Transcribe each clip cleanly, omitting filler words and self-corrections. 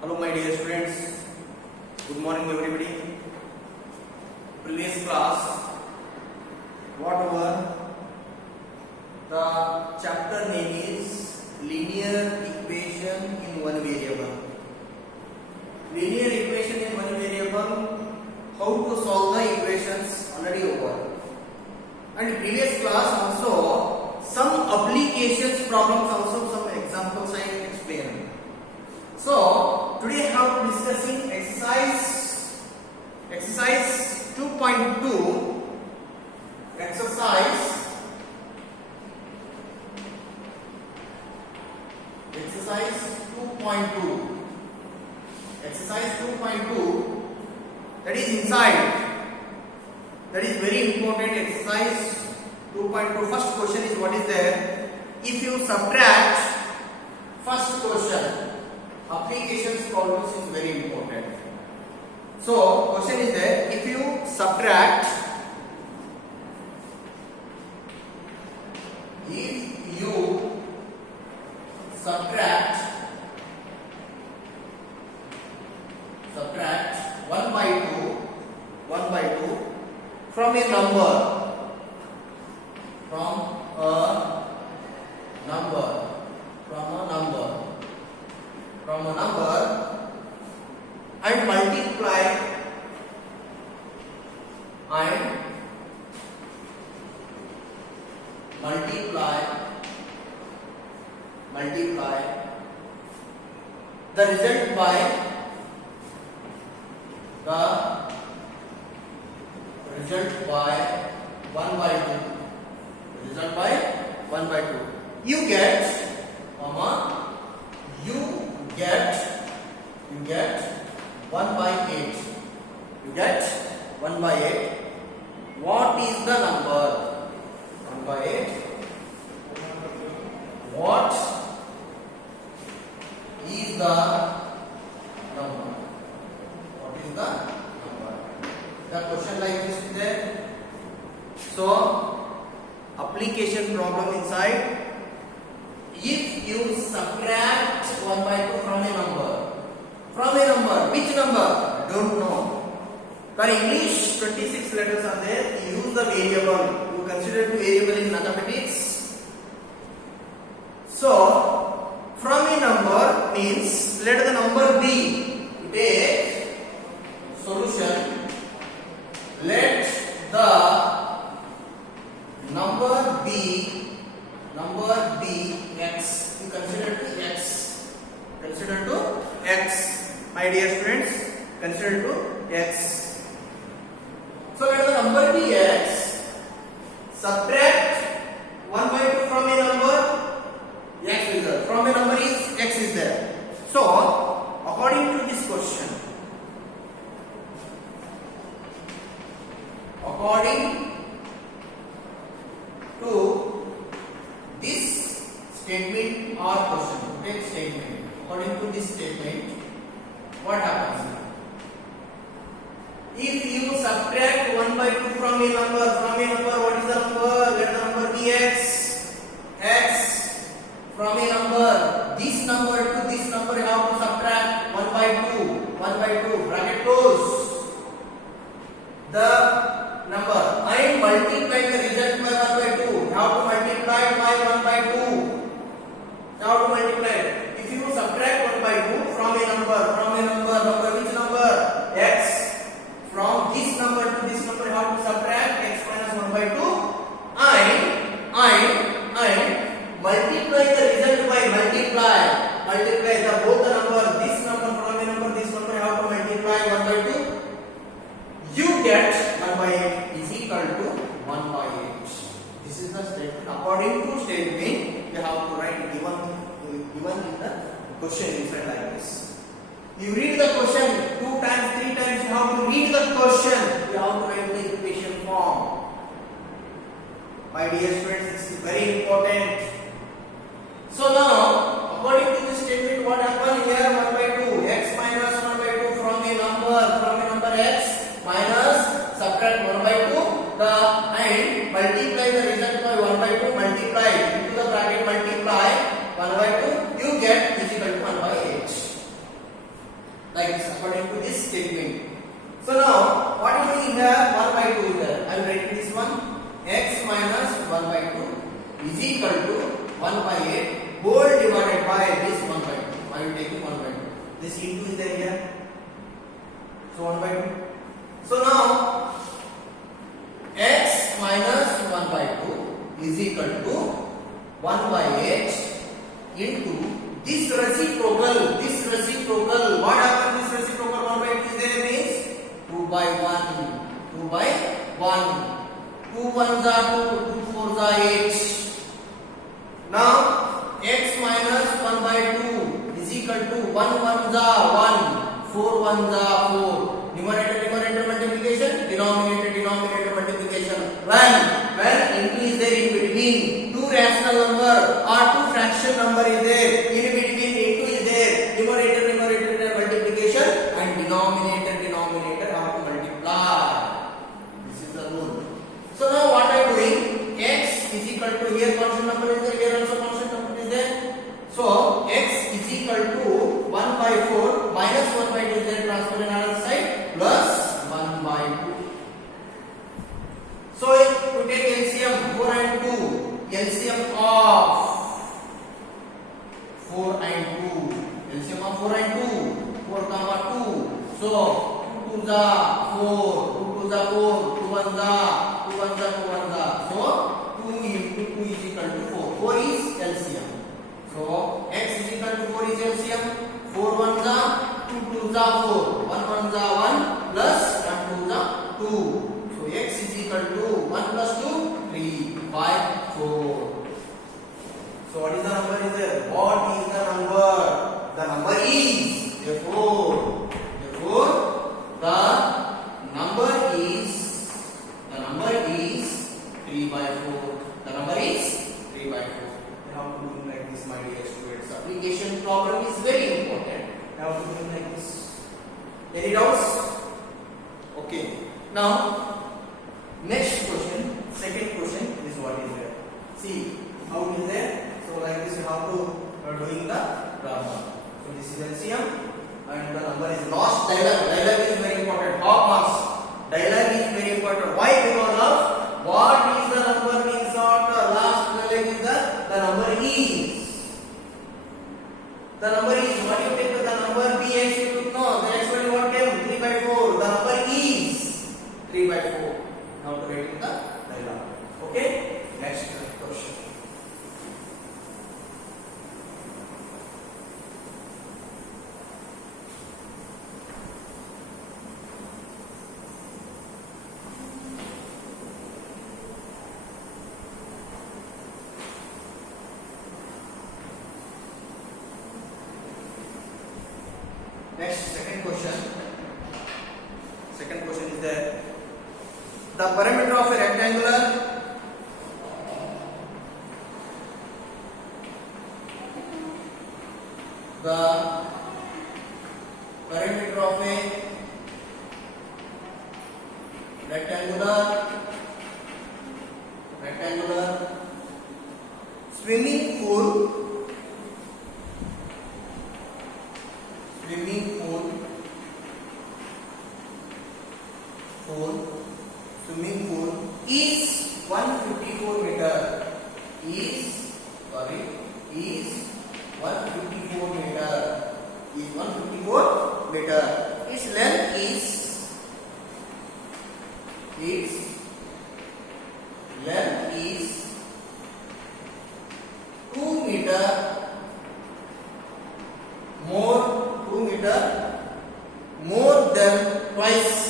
Hello my dear students, good morning everybody. Previous class, whatever the chapter name is linear equation in one variable. Linear equation in one variable, how to solve the equations already over. And previous class also some applications problems also, some examples I explained. So today I have discussing exercise 2.2, exercise 2.2, that is inside, that is very important. Exercise 2.2, first question is what is there. If you subtract, first question, applications problems is very important. So question is there, if you subtract one by 2 from a number, and multiply the result by 1 by 2, you get 1 by 8. You get 1 by 8. What is the number? 1 by 8. What is the number? What is the number? The question like this is there. So, application problem inside. If you subtract 1 by 2 from a number, which number? Don't know. For English, 26 letters are there. You use the variable. You consider the variable in mathematics. So, from a number means let the number be. You take solution. Let the number be x. You consider to x. Consider to x. My dear students, consider to x. So let the number be x. Subtract 1 by 2 from a number, x is there. From a number is x is there. So according to this question, according to this statement or question, take statement. According to this statement, what happens? If you subtract 1 by 2 from a number, what is the number? Let the number be x. X from a number, this number to this number, you have to subtract 1 by 2, bracket close. The number, I multiply the result by 1 by 2. You have to multiply by 1 by 2. You have to multiply. If you subtract 1 by 2 from a number, which number? X. From this number to this number, you have to subtract x minus 1 by 2. And multiply the result by multiply the both the number, this number from a number, this number, you have to multiply 1 by 2. You get 1 by 8 is equal to 1 by 8. This is the statement. According to statement, you have to write given in the question inside like this. You read the question 2 times, 3 times, you have to read the question. You have to write the equation form. My dear students, this is very important. So now, according to this statement, what happened here? 1 by 2, x minus 1 by 2 from a number x minus subtract 1 by 2 and multiply the result by 1 by 2, multiply into the bracket, multiply 1 by 2, you get is equal to 1 by 8. like this according to this statement. So now what is doing here? 1 by 2 is there. I will write this one. X minus 1 by 2 is equal to 1 by 8 whole divided by this 1 by 2. I will take 1 by 2. This into is there here. So 1 by 2. So now x minus 1 by 2 is equal to 1 by 8 into this reciprocal. What happened? This reciprocal 1 by 2 is there means 2 by 1. 2 by 1. 2 1s are 2, 2 4s are 8. Now x minus 1 by 2 is equal to 1 1s are 1, 4 1s are 4. Numerator multiplication, denominator multiplication. When into is there in between, two rational number or two fraction number is there, in between into is there, numerator multiplication and denominator have to multiply. This is the rule. So now what I am doing, x is equal to, here constant number is there, here also constant number is there. So x is equal to 1 by 4 minus 1 by 2 is there, transfer in other side, plus 1 by 2. So if we take LCM 4 and 2, LCM of 4 and 2, LCM of 4 and 2, 4 comma 2. So 2 2 4, 2 2 4, 2 1 2 1 2 1. So 2 into 2 is equal to 4. 4 is LCM. So x is equal to 4 is LCM. 4 1 2 2 4, 1 1 1 plus 1 2 2. So x is equal to 1 plus 2 3 5 4. So what is the number is there? What is the number? The number is therefore the number is 3 by 4. The number is 3 by 4. You have to do like this, my dear students. Application problem is very important. You have to do like this. Any doubts? Okay. Now next question, second question is what is there. See how it is there. So like this you have to doing the grammar. So this is LCM and the number is lost dialogue. Dialogue is very important. Half marks. Dialogue is very important. Why? Because of what is the number means not the last dialogue is the number is. The number is what you take the number b and you took no. The next one what came 3 by 4. The number is 3 by 4. Now to write in the dialogue. Okay. Next question. Next, second question. Second question is that the perimeter of a rectangular rectangular swimming pool is 154 meter. Is 154 meter. Is 154 meter. Its length is 2 meter more than twice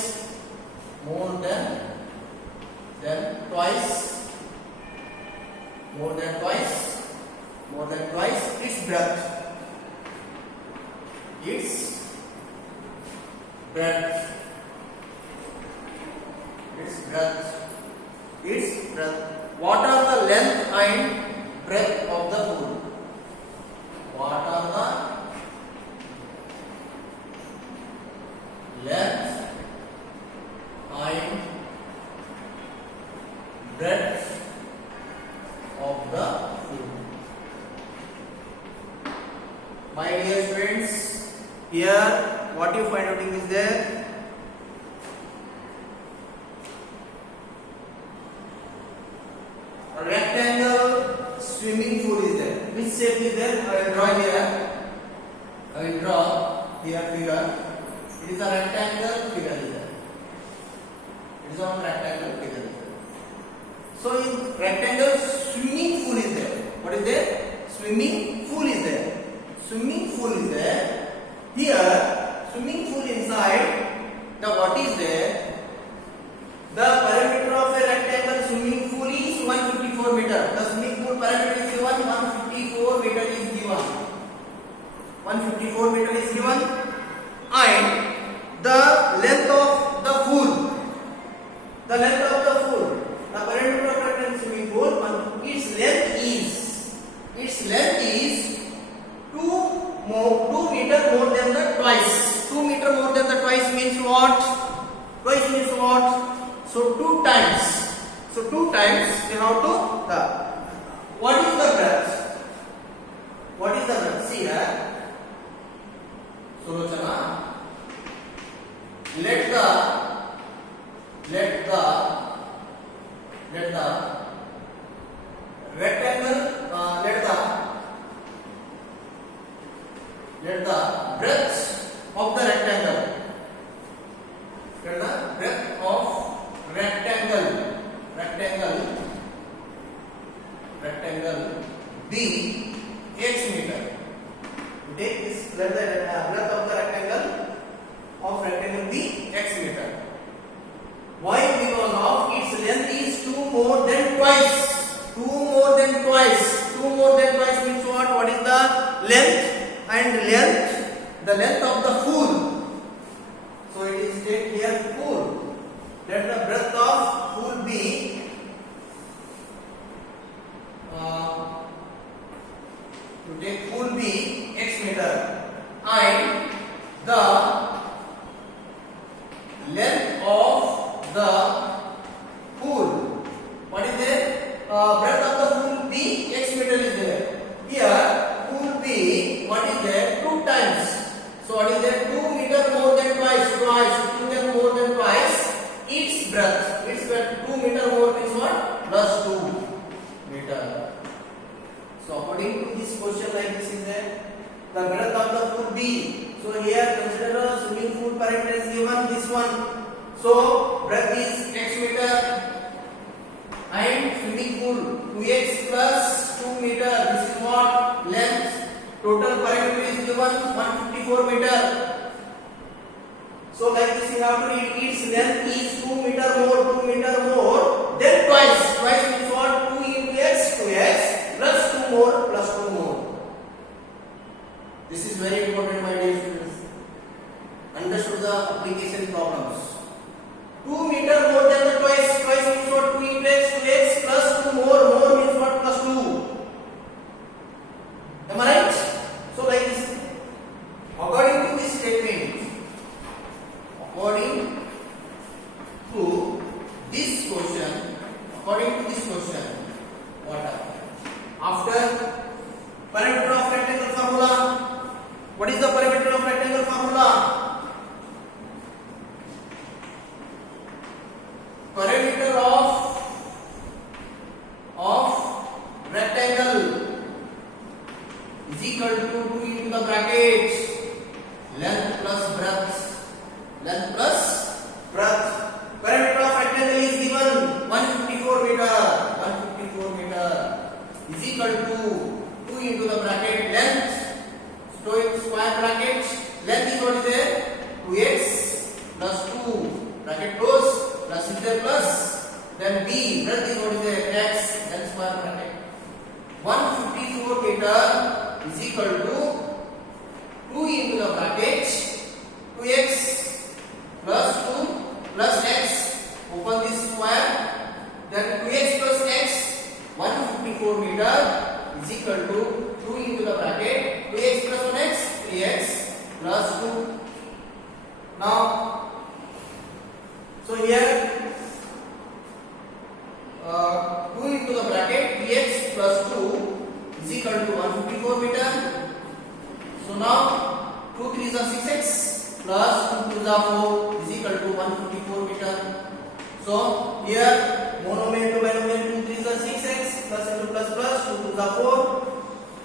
its breadth. What are the length and breadth of the pool? What are the length and breadth of the pool? My dear students, here what you find out is there? A rectangle swimming pool is there. Which shape is there? I will draw here. I will draw here figure. It is a rectangle figure is there. It is a rectangle figure is there. So in rectangle swimming pool is there. What is there? Swimming pool is there. Swimming pool is there. Here swimming pool inside. Now what is there? The perimeter of a rectangle swimming pool is 154 meter. The swimming pool perimeter is given 154 meter is given. 154 meter is given, and the length of the pool. The length of the pool. The perimeter of a rectangle swimming pool. Its length is 2 meter more than the twice. 2 meter more than the twice means what? Twice means what? So 2 times. So 2 times we have to the. What is the breadth? What is the breadth? See here. Sulochana. Let the rectangle. Let the breadth of the rectangle. Let the breadth of rectangle be x meter. Take this. Let the breadth of the rectangle be x meter. Why? Because of its length is 2 more than twice. 2 more than twice. 2 more than twice means what? What is the length? And the length of the pool. So it is take here pool. Let the breadth of pool be to take pool be x meter, and the length of the pool. What is there? Breadth of the pool be x meter is there. Here pool be what is there? 2 times. So what is there? 2 meter more than twice. 2 meter more than twice. Its breadth. 2 meter more means what? Plus 2 meter. So according to this question like this is there. The breadth of the pool B. So here consider a swimming pool perimeter is given this one. So breadth is x meter. And swimming pool 2x plus 2 meter. This is what? Length. Total perimeter is given 154 meter. So like this you have to read its length is 2 meter more then twice. Twice means what? 2 into x plus 2 more. This is very important my dear students. Understood the application problems. 2 meter more than the twice. Twice means what? 2 into x plus 2 more means what? Plus 2. Am I right? So like this. According to this statement, according to this question, what happened? After perimeter of rectangle formula, what is the perimeter of rectangle formula? Perimeter of rectangle is equal to 2 into the bracket length plus breadth. Perimeter of rectangle is given 154 meter is equal to 2 into the bracket length. So in square bracket length is what is there? 2x plus 2 bracket close plus is there plus, then b breadth is what is there? X then square bracket. 154 meter is equal to 2 into the bracket 2x plus 2 plus x, open this square, then 2x plus x, 154 meter is equal to 2 into the bracket 2x plus 1x, 3x plus 2. Now so here 2 into the bracket 3x plus 2 is equal to 154 meter. So now 2 3s are 6x plus 2 to the 4 is equal to 154 meter. So here monomer to binomial 2 3 is 6x plus into plus plus 2 to the 4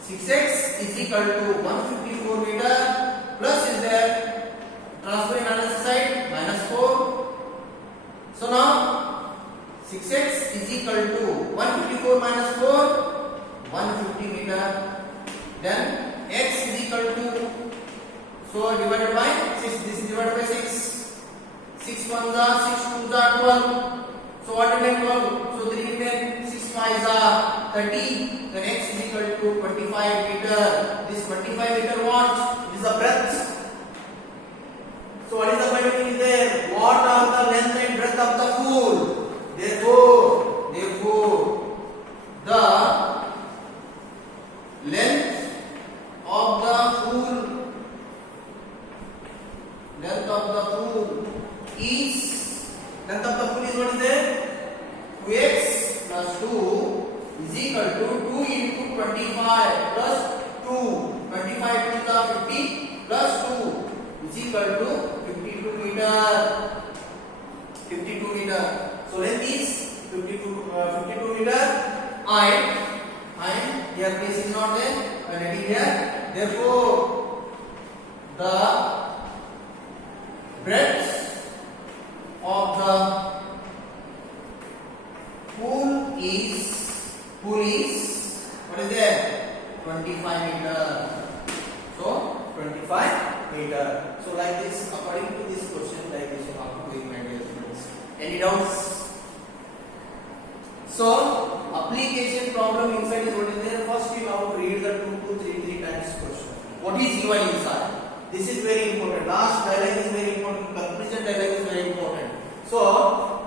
6x is equal to 154 meter plus is there transferring on the side minus 4. So now 6x is equal to 154 minus 4 150 meter. Then x is equal to, so divided by 6, this is divided by 6. 6 1s are 6 2s are 12. So what remain 12? So 3 remain, 6 5s are 30. Then x is equal to 25 meter. This 25 meter what? This is the breadth. So what is the point there? What are the length and breadth of the pool? Therefore, the length of the pool is what is there? 2x plus 2 is equal to 2 into 25 plus 2. 25 to the 50 plus 2 is equal to 52 meter. 52 meter. So length is 52 meter. And here this is not there. Already here. Therefore, the breadth of the pool is what is there? 25 meter. So 25 meter. So like this, according to this question, like this you have to do, my dear students. Any doubts? So application problem inside is what is there. First you have to read the 2 to 3 times question. What is given inside? This is very important. Last dialogue is very important. Conclusion dialogue is very important. So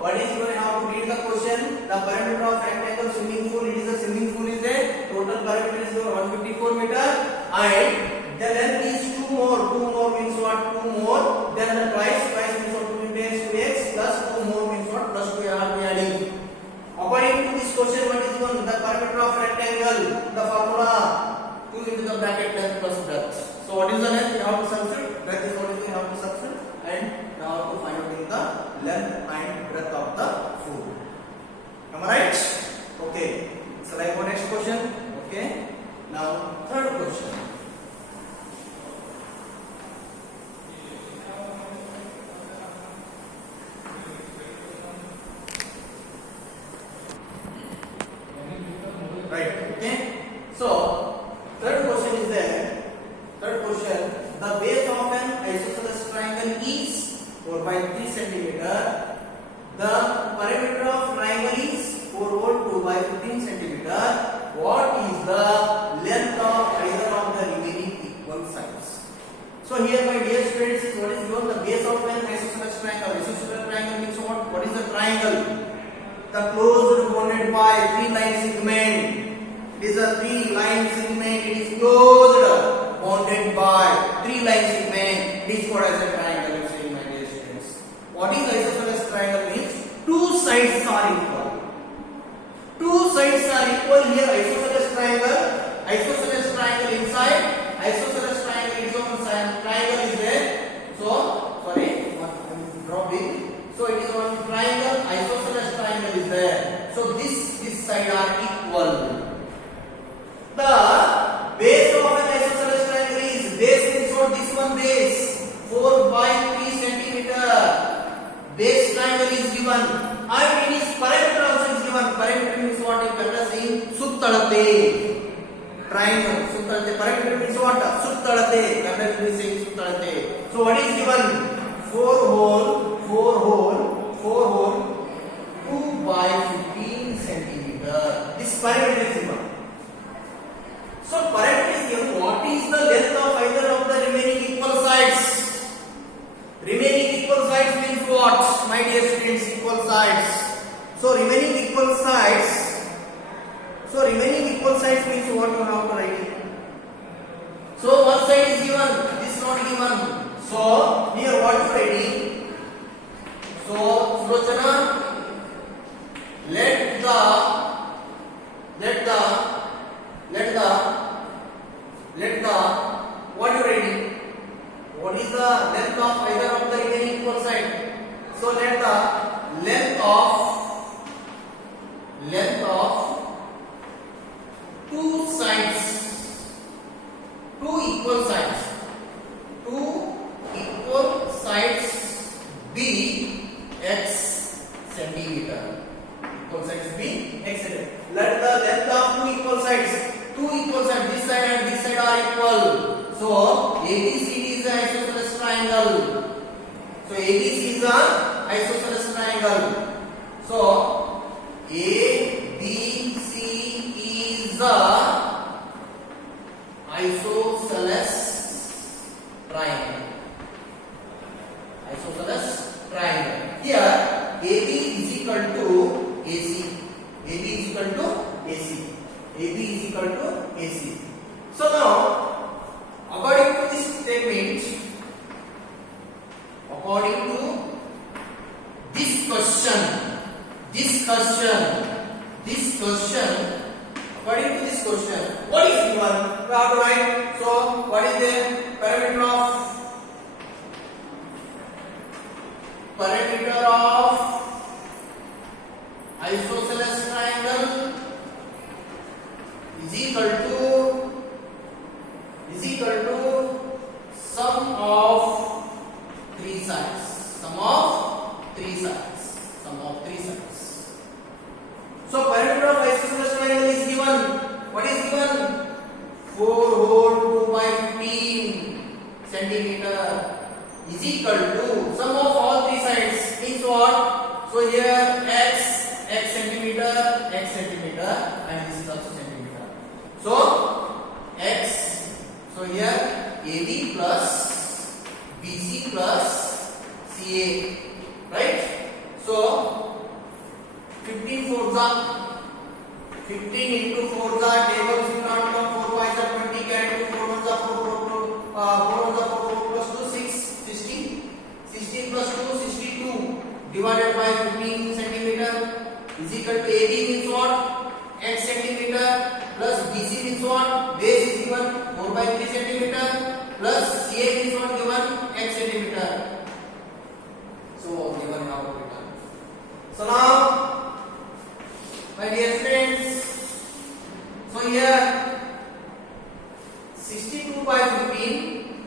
what is given? You have to read the question. The perimeter of rectangle swimming pool. It is a swimming pool is there. Total perimeter is 154 meter. And the length is 2 more. 2 more means what? 2 more. Then the twice means what? 2 into x to x plus 2 more means what? Plus 2 are we adding. According to this question, what is given? The perimeter of rectangle. The formula 2 into the bracket length plus breadth. So what is the length? You have to substitute. Breadth is what is you have to substitute. And now to find out the length and breadth of the pool. Am I right? Okay. So like for next question. Okay. Now third question. Right. Okay. So third question is there. Third question. The base of an isosceles triangle is 4 by 3 centimeter. The perimeter of triangle is 4 over 2 by 15 centimeter. What is the length of either of the remaining equal sides? So here, my dear students, is what is given? The base of an isosceles triangle. Isosceles triangle means what? What is the triangle? The closed bounded by 3 line segment. It is a 3 line segment. It is closed bounded by 3 line segment. It is called as a triangle. You see, my dear students. What is isosceles triangle means? 2 sides are equal. 2 sides are equal. Here isosceles triangle. Isosceles triangle inside. Isosceles triangle is on side. Triangle is there. So sorry, dropping. So it is one triangle. Isosceles triangle is there. So this side are equal. The base of an isosceles triangle is base means what? This one base 4 by 3 centimeter. Base triangle is given. And it is perimeter also is given. Perimeter means what? You can say suttalate. Triangle suttalate. Perimeter means what? Suttalate. Can we say suttalate? So what is given? 4 hole 2 by 15 centimeter. This perimeter is given. So perimeter is given. What is the length of either of the remaining equal sides? Remaining equal sides means what? My dear students, equal sides. So remaining equal sides. So remaining equal sides means what you have to write? So one side is given. This is not given. So here what you writing? So Sulochana, let the what you writing? What is is the length of either of the remaining equal side. So let the length of two sides, two equal sides be x centimeter. Equal sides be x centimeter. Let the length of two equal sides, this side and this side are equal. So ABCD is an isosceles triangle. So ABC is an isosceles triangle. So ABC is the isosceles triangle. Isosceles triangle. Here AB is equal to AC. AB is equal to AC. AB is equal to AC. So now, according to this statement, according to this question, according to this question, what is given? We have to write. So, what is the parameter of isosceles triangle is equal to sum of three sides. So parameter of isosceles triangle is given. What is given? 4 whole 2 by 15 centimeter is equal to sum of all three sides means what? So here x centimeter, and this is also centimeter. So x. So here AB plus BC plus CA, right? So 15 4s are 15 into 4s are tables will not come. 4 5s are 20, can do 4 1s are 4 plus 2 6 16 plus 2 62 divided by 15 centimeter is equal to AB means what? X centimeter plus BC means what? Base is given 4 by 3 centimeter plus CA means what? Given X centimeter. So given now written. So now, my dear friends, so here 62 by 15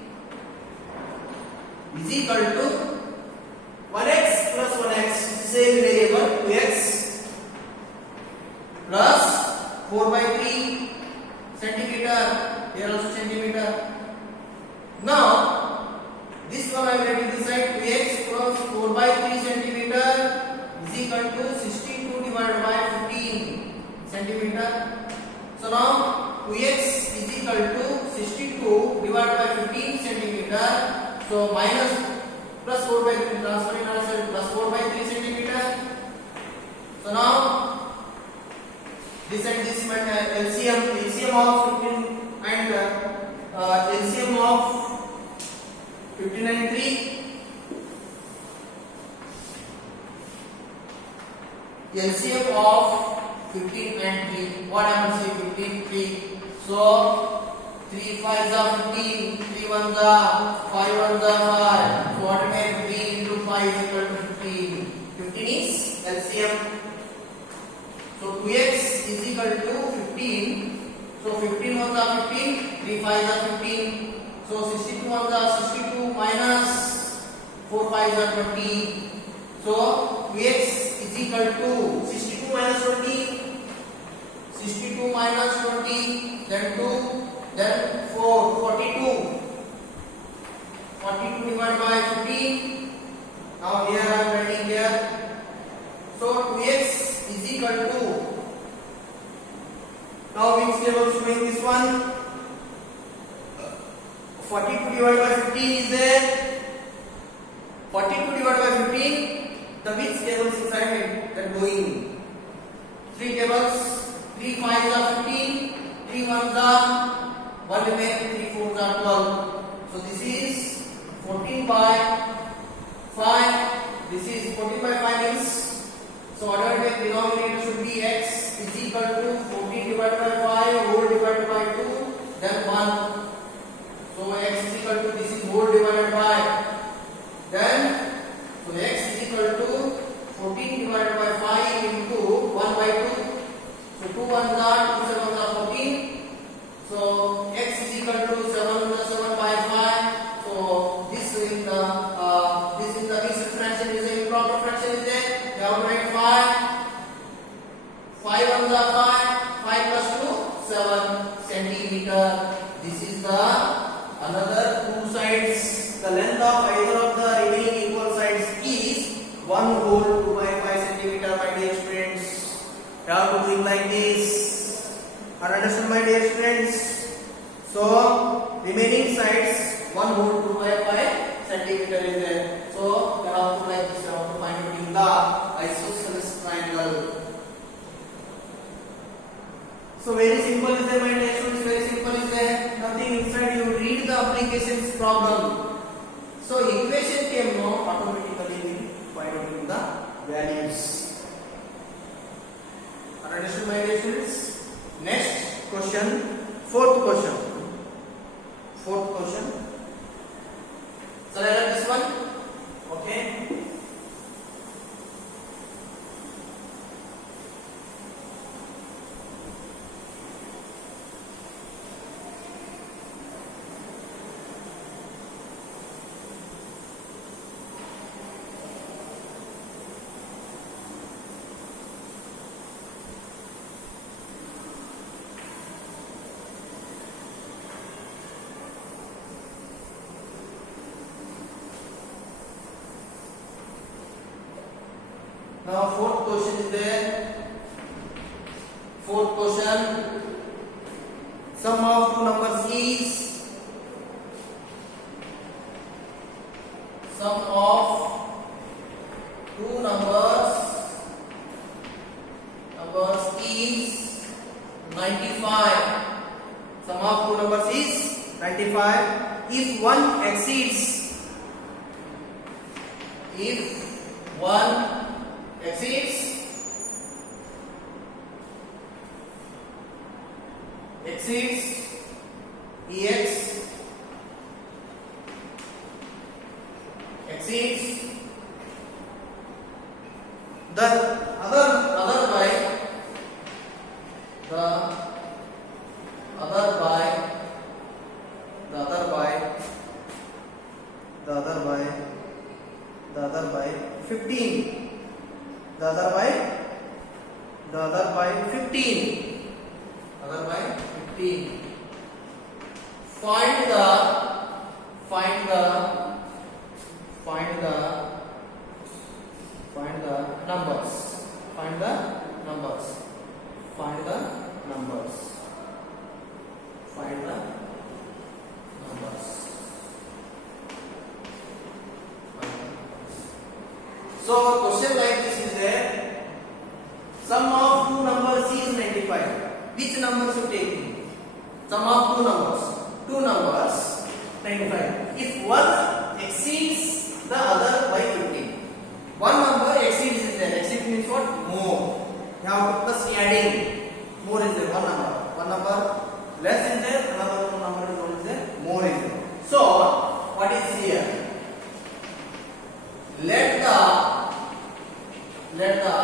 is equal to 1x plus 1x, same variable 2x plus 4 by 3 centimeter, here also centimeter. Now this one I will write this side, 2x plus 4 by 3 centimeter is equal to 62 divided by 15 centimeter. So now 2x is equal to 62 divided by 15 centimeter. So minus plus 4 by 3, transferring ourselves, plus 4 by 3 centimeter. So now this and this LCM of 15 and LCM of 15 and 3. LCM of 15 and 3. What I will say 15 3. So 3 5s are 15, 3 1s are 5 1s are 5. So what remains? 3 into 5 is equal to 15. 15 is LCM. So 2x is equal to 15. So 15 1s are 15, 3 5s are 15. So 62 1s are 62 minus 4 5s are 20. So 2x is equal to 62 minus 20, 62 minus 20, then 2, then 4, 42. 42 divided by 15. Now here I am writing here. So 2x is equal to, now which table showing this one? 42 divided by 15 is there. 42 divided by 15. The which tables inside it? That going 3 tables, 3 5s are 15, 3 1s are 1 remain, 3 4s are 12. So this is 14 by 5. This is 14 by 5 is, so automatic denominator should be x is equal to 14 divided by 5 whole divided by 2, then 1. So x is equal to, this is whole divided by the length of either of the remaining equal sides is 1 whole 2 by 5 centimeter, my dear students. You have to do it like this. Are understand, my dear students? So remaining sides 1 whole 2 by 5 centimeter is there. So you have to like this. You have to find out in the isosceles triangle. So very simple is there, my dear students. Very simple is there. Nothing inside. You read the applications problem. So equation came now, automatically we find out in the values. Understood, my dear students? Next question, fourth question. Shall I write this one? Okay. Now fourth question is there. Fourth question. Sum of two numbers is sum of two numbers is 95. Sum of two numbers is 95. If one exceeds exceeds the other by the other by 15. The other by 15. Find the numbers. So question like this is there. Sum of two numbers is 95. Which number should take? Sum of two numbers 95. If one exceeds the other by 15. One number exceeds is there. Exceed means what? More. Now plus adding. More is there. One number less is there. Another number is there. More is there. So what is here? Let the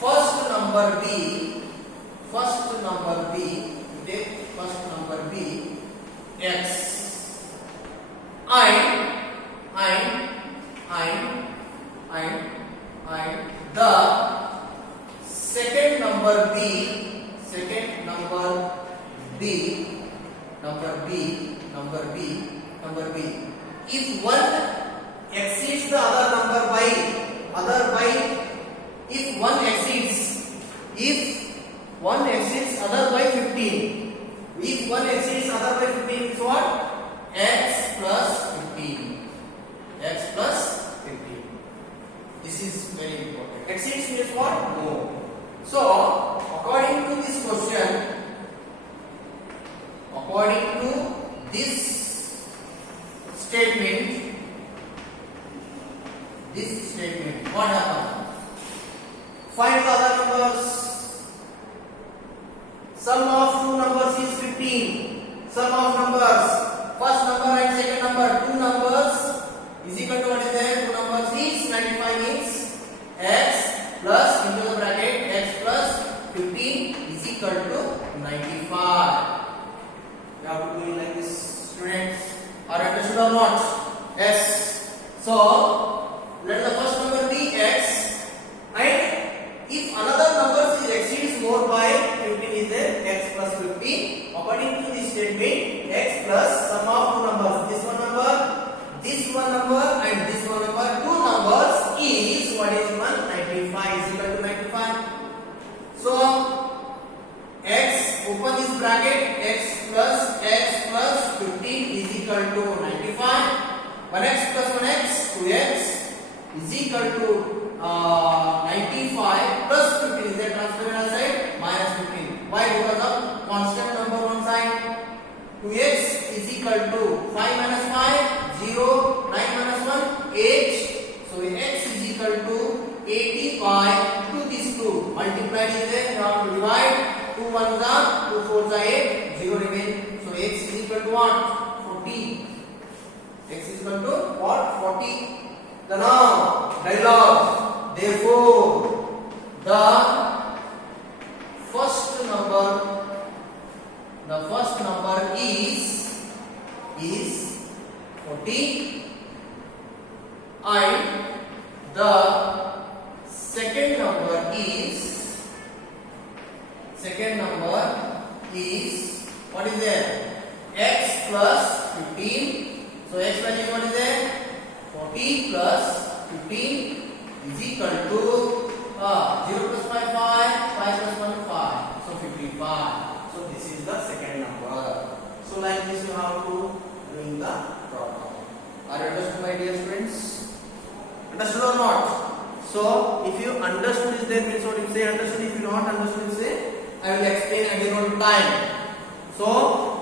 first number be x and the second number b. If one exceeds the other number by if one exceeds other by 15. If one exceeds other by 15, it's what? X plus 15. This is very important. Exceeds means what? More. So according to this question, what happened? Find the other numbers. Sum of two numbers is 15. Sum of numbers, first number and second number, two numbers is equal to what is there? Two numbers is 95 means x plus into the bracket x plus 15 is equal to 95. You have to do it like this, students. Are you understood or not? Yes. So let the first number be x, and if another number exceeds more by 15 is there, x plus 15. According to this statement, x plus sum of two numbers. This one number 1x plus 1x 2x is equal to 95 plus 15. Is that transfer on side? Minus 15. Why? Because of constant number one side. 2x is equal to 5 minus 5 0, 9 minus 1 8. So x is equal to 85 to this 2. Multiplied is there, you have to divide. 2 1s are 2 4s are 8, 0 remain. So x is equal to what? 40. X is equal to what? 40. The now dialogue. Therefore, the first number is 40, and the second number is what is there? X plus 15. So x value what is there? 40 plus 15 is equal to 0 plus 5 5 plus 1 5. So 55. So this is the second number. So like this you have to doing the problem. Are you understood, my dear students? Understood or not? So if you understood is there means what you say understood. If you not understood you say I will explain again on time. So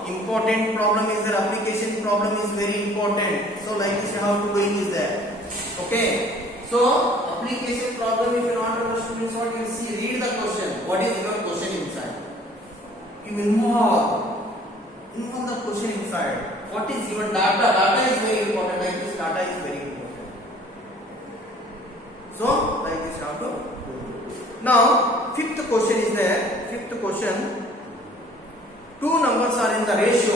important problem is there, application problem is very important. So like this how to doing is there. Okay. So application problem if you not understood means what you see, read the question. What is your question inside? You involve the question inside. What is your data? Data is very important. Like this data is very important. So like this how to do. Now fifth question is there. Fifth question. Two numbers are in the ratio